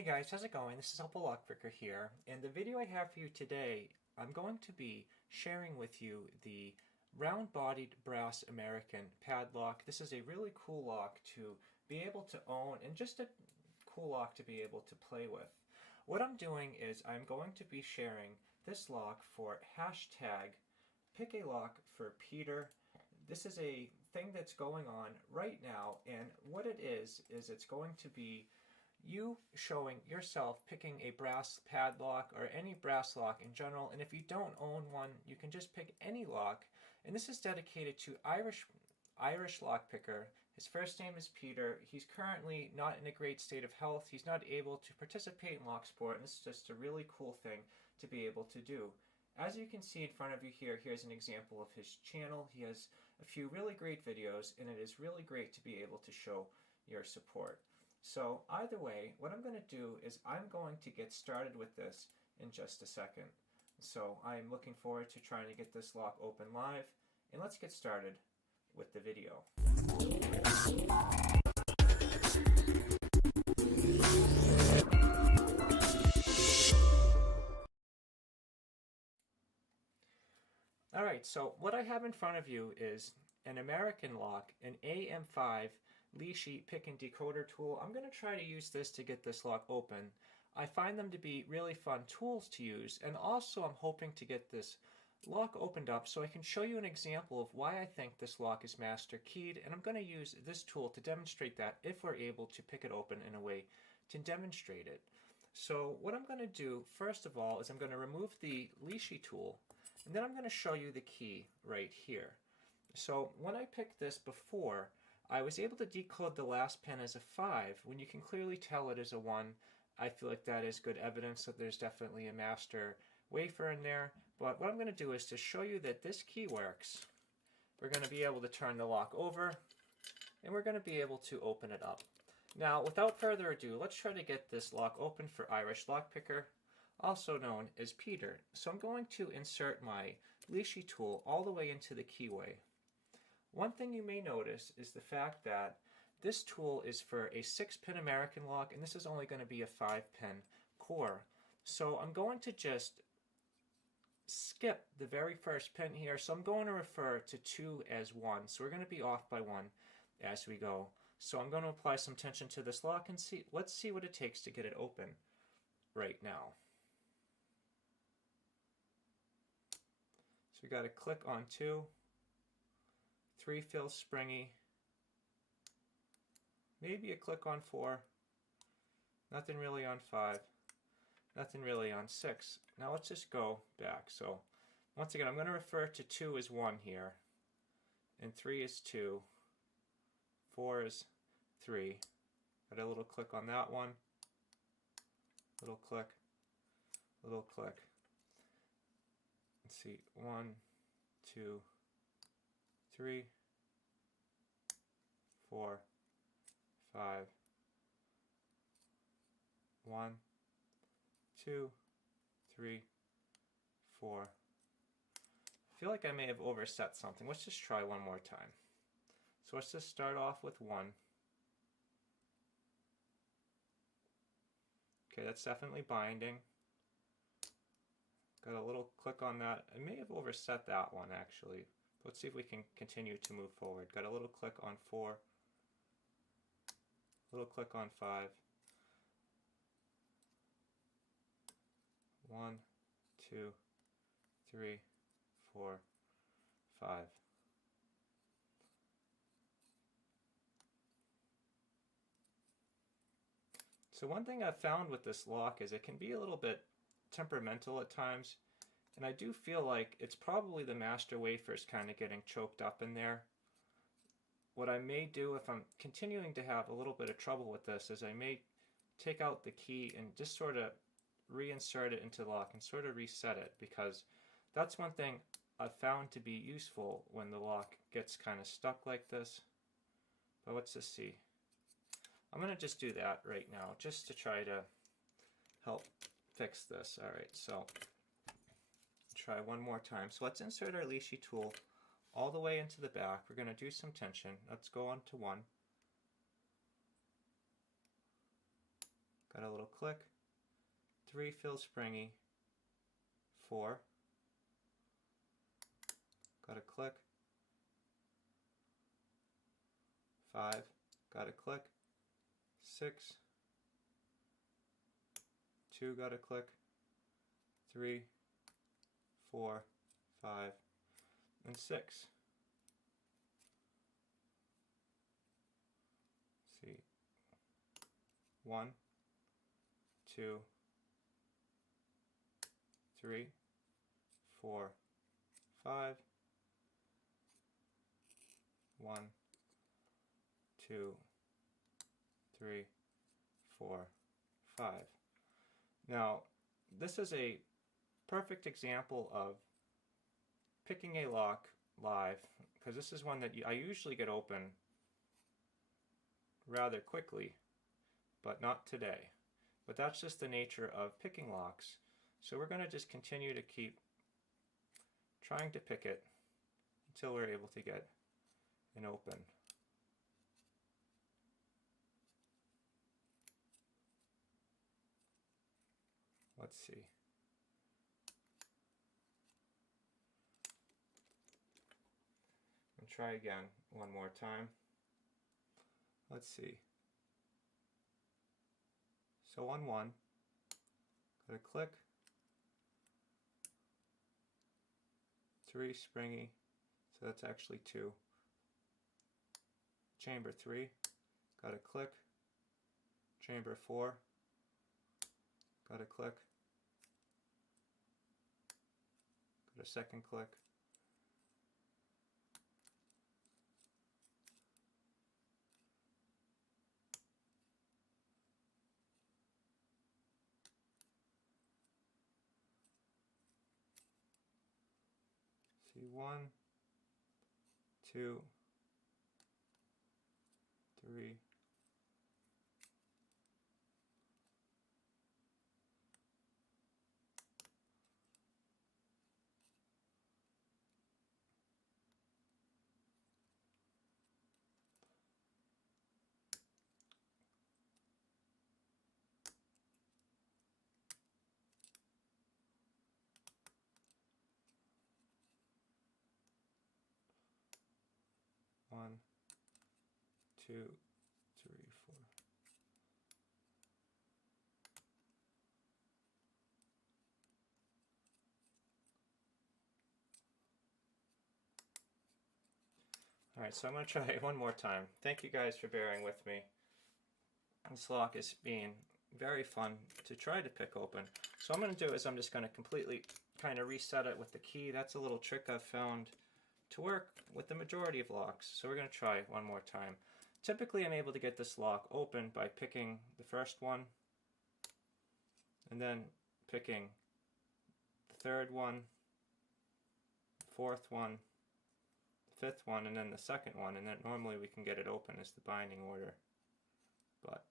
Hey guys, how's it going? This is HelpfulLockPicker here. In the video I have for you today, I'm going to be sharing with you the round-bodied brass American padlock. This is a really cool lock to be able to own and just a cool lock to be able to play with. What I'm doing is I'm going to be sharing this lock for hashtag pickalockforpeter. This is a thing that's going on right now, and what it is it's going to be you showing yourself picking a brass padlock or any brass lock in general, and if you don't own one, you can just pick any lock. And this is dedicated to Irishlockpicker. His first name is Peter. He's currently not in a great state of health. He's not able to participate in locksport, and this is just a really cool thing to be able to do. As you can see in front of you here, here's an example of his channel. He has a few really great videos, and it is really great to be able to show your support. So either way, what I'm going to do is I'm going to get started with this in just a second. So I'm looking forward to trying to get this lock open live, and let's get started with the video. Alright, so what I have in front of you is an American lock, an AM5 Lishi pick and decoder tool. I'm going to try to use this to get this lock open. I find them to be really fun tools to use, and also I'm hoping to get this lock opened up so I can show you an example of why I think this lock is master keyed, and I'm going to use this tool to demonstrate that if we're able to pick it open in a way to demonstrate it. So what I'm going to do first of all is I'm going to remove the Lishi tool, and then I'm going to show you the key right here. So when I picked this before, I was able to decode the last pin as a 5. When you can clearly tell it is a 1, I feel like that is good evidence that there's definitely a master wafer in there. But what I'm going to do is to show you that this key works. We're going to be able to turn the lock over, and we're going to be able to open it up. Now, without further ado, let's try to get this lock open for Irishlockpicker, also known as Peter. So I'm going to insert my Lishi tool all the way into the keyway. One thing you may notice is the fact that this tool is for a 6-pin American lock, and this is only going to be a 5-pin core. So I'm going to just skip the very first pin here. So I'm going to refer to 2 as 1. So we're going to be off by 1 as we go. So I'm going to apply some tension to this lock and let's see what it takes to get it open right now. So we got to click on 2. 3 feels springy. Maybe a click on 4. Nothing really on 5. Nothing really on 6. Now let's just go back. So once again, I'm going to refer to 2 as 1 here, and 3 is 2. 4 is 3. Got a little click on that one. Little click. Little click. Let's see. 1, 2, 3, 4, 5, 1, 2, 3, 4. I feel like I may have overset something. Let's just try one more time. So let's just start off with 1. Okay, that's definitely binding. Got a little click on that. I may have overset that one actually. Let's see if we can continue to move forward. Got a little click on 4, little click on 5, 1, 2, 3, 4, 5. So one thing I've found with this lock is it can be a little bit temperamental at times. And I do feel like it's probably the master wafers kind of getting choked up in there. What I may do if I'm continuing to have a little bit of trouble with this is I may take out the key and just sort of reinsert it into the lock and sort of reset it, because that's one thing I've found to be useful when the lock gets kind of stuck like this. But let's just see. I'm going to just do that right now just to try to help fix this. Alright, so try one more time. So let's insert our Lishi tool all the way into the back. We're going to do some tension. Let's go on to 1. got a little click, 3 fill springy, 4, got a click, 5, got a click, 6, 2, got a click, 3, 4, 5, and 6. See, 1, 2, 3, 4, 5, 1, 2, 3, 4, 5. Now, this is a perfect example of picking a lock live, because this is one that I usually get open rather quickly, but not today. But that's just the nature of picking locks. So we're going to just continue to keep trying to pick it until we're able to get an open. Let's see. And try again one more time. Let's see. So on 1, got a click, 3 springy, so that's actually 2. Chamber 3, got a click, chamber 4, got a click, got a second click, see, 1, 2, 3, 1, 2, 3, 4. Alright, so I'm going to try it one more time. Thank you guys for bearing with me. This lock is being very fun to try to pick open. So what I'm going to do is I'm just going to completely kind of reset it with the key. That's a little trick I've found to work with the majority of locks. So we're going to try one more time. Typically I'm able to get this lock open by picking the first one, and then picking the third one, fourth one, fifth one, and then the second one, and then normally we can get it open as the binding order. But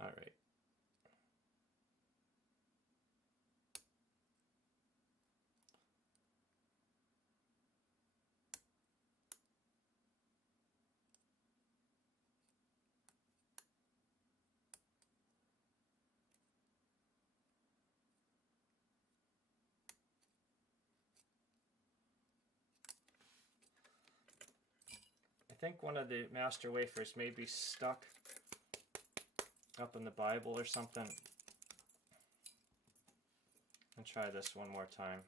all right. I think one of the master wafers may be stuck up in the Bible or something. I'll try this one more time.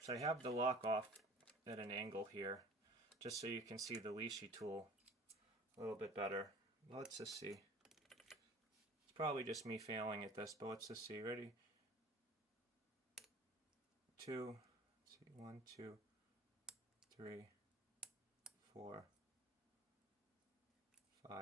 So I have the lock off at an angle here, just so you can see the Lishi tool a little bit better. Let's just see. It's probably just me failing at this, but let's just see. Ready? 2, let's see, 1, 2, 3, 4, 5.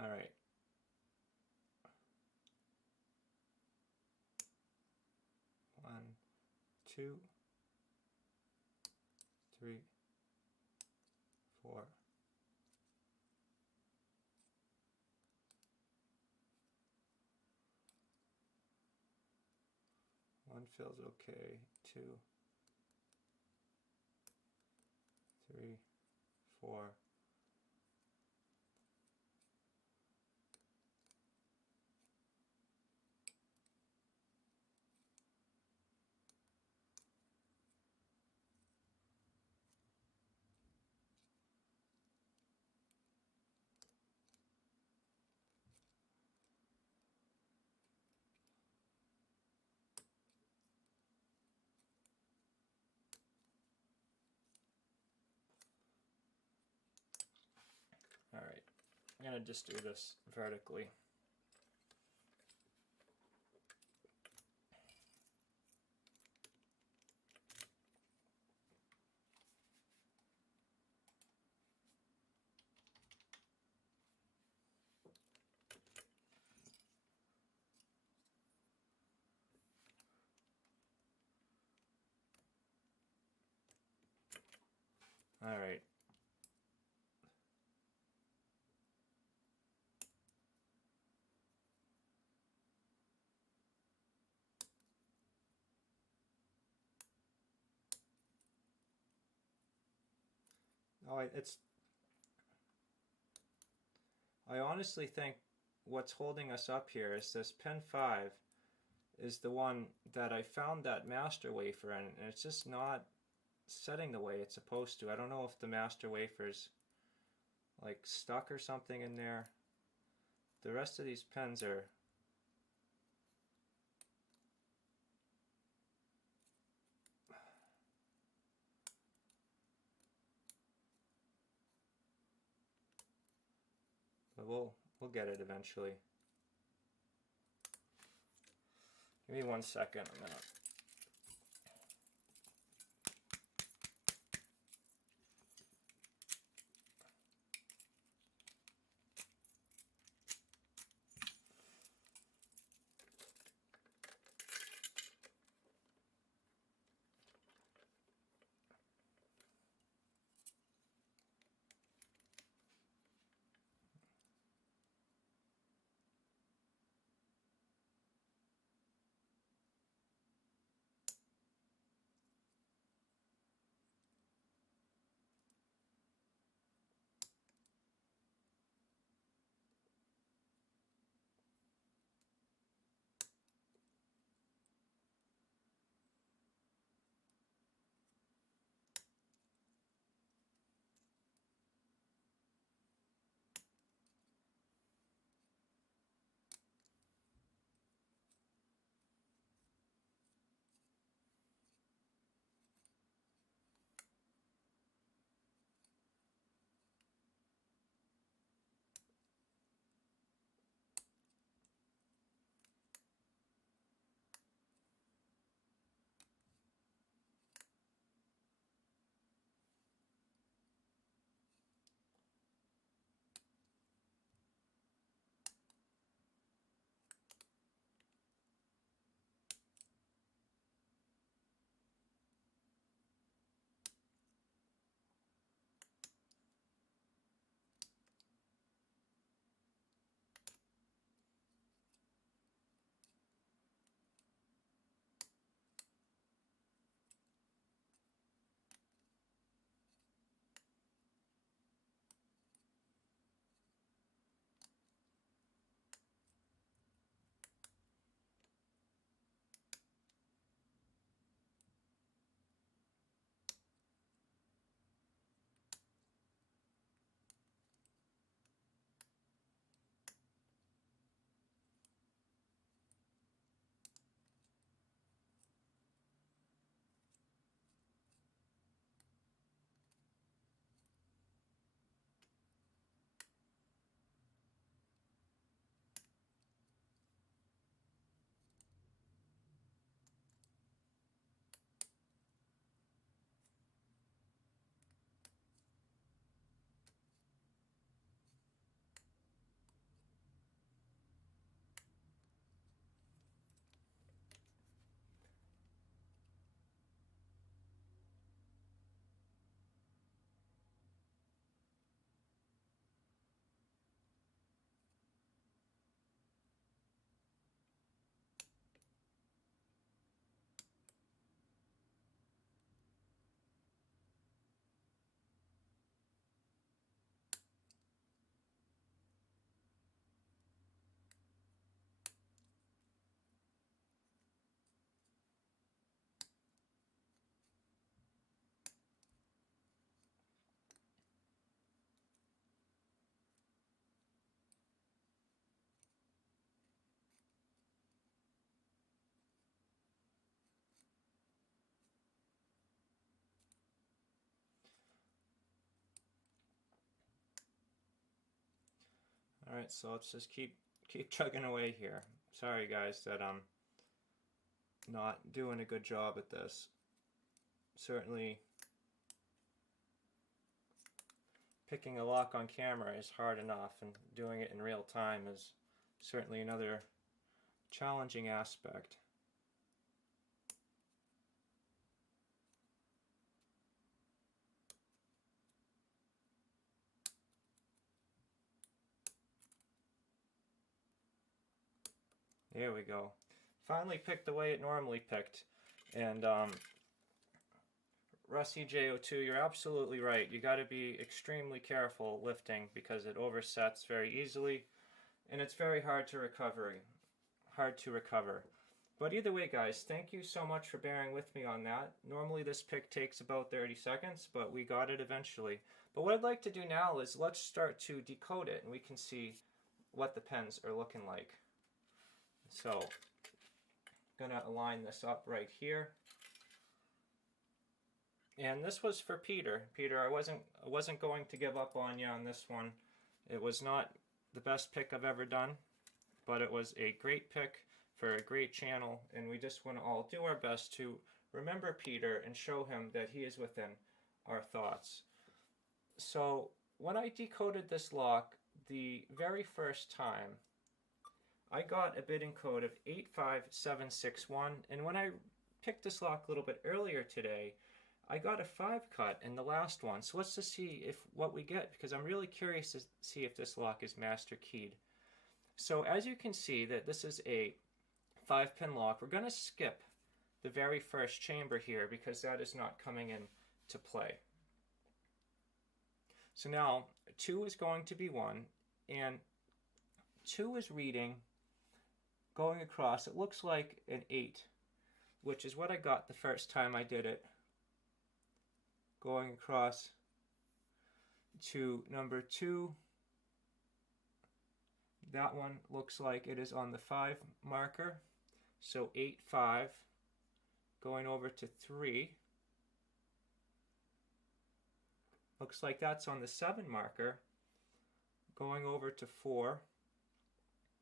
All right. One, 2, 3, 4. One feels okay. 2, 3, 4. All right, I'm gonna just do this vertically. All right. Oh, I honestly think what's holding us up here is this pin 5 is the one that I found that master wafer in, and it's just not setting the way it's supposed to. I don't know if the master wafer's like stuck or something in there. The rest of these pins are but we'll get it eventually. Give me 1 second. I'm gonna Alright, so let's just keep chugging away here. Sorry guys that I'm not doing a good job at this. Certainly picking a lock on camera is hard enough, and doing it in real time is certainly another challenging aspect. There we go. Finally picked the way it normally picked. And Rusty J02, you're absolutely right. You got to be extremely careful lifting because it oversets very easily, and it's very hard to recover. But either way, guys, thank you so much for bearing with me on that. Normally this pick takes about 30 seconds, but we got it eventually. But what I'd like to do now is let's start to decode it, and we can see what the pens are looking like. So I'm going to align this up right here. And this was for Peter. Peter, I wasn't going to give up on you on this one. It was not the best pick I've ever done, but it was a great pick for a great channel, and we just want to all do our best to remember Peter and show him that he is within our thoughts. So when I decoded this lock the very first time, I got a bidding code of 85761, and when I picked this lock a little bit earlier today, I got a 5 cut in the last one. So let's just see what we get, because I'm really curious to see if this lock is master keyed. So as you can see that this is a 5-pin lock, we're going to skip the very first chamber here because that is not coming in to play. So now 2 is going to be 1, and 2 is reading going across. It looks like an 8, which is what I got the first time I did it. Going across to number 2. That one looks like it is on the 5 marker. So 8, 5. Going over to 3. Looks like that's on the 7 marker. Going over to 4.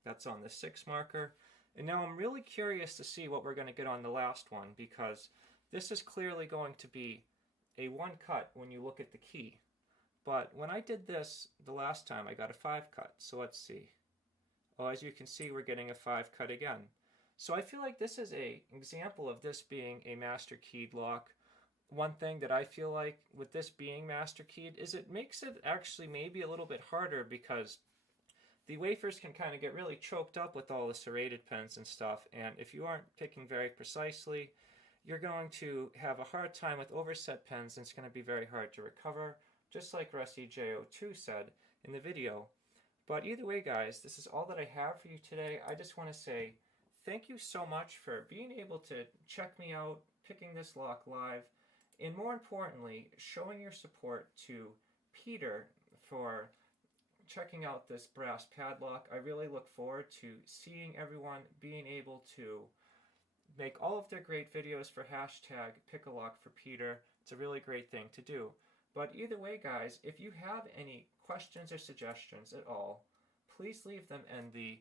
That's on the 6 marker. And now I'm really curious to see what we're going to get on the last one, because this is clearly going to be a 1 cut when you look at the key. But when I did this the last time, I got a 5 cut. So let's see. Well, as you can see, we're getting a 5 cut again. So I feel like this is an example of this being a master keyed lock. One thing that I feel like with this being master keyed is it makes it actually maybe a little bit harder, because the wafers can kind of get really choked up with all the serrated pins and stuff, and if you aren't picking very precisely, you're going to have a hard time with overset pins, and it's going to be very hard to recover, just like Rusty J02 said in the video. But either way, guys, this is all that I have for you today. I just want to say thank you so much for being able to check me out, picking this lock live, and more importantly, showing your support to Peter for checking out this brass padlock. I really look forward to seeing everyone being able to make all of their great videos for hashtag pickalockforpeter. It's a really great thing to do. But either way, guys, if you have any questions or suggestions at all, please leave them in the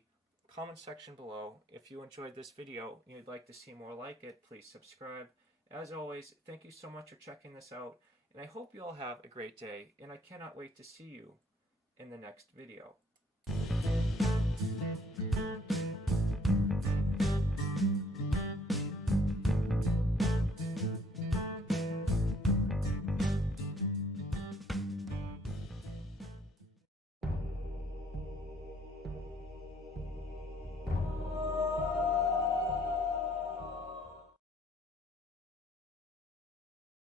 comment section below. If you enjoyed this video and you'd like to see more like it, please subscribe. As always, thank you so much for checking this out, and I hope you all have a great day, and I cannot wait to see you in the next video.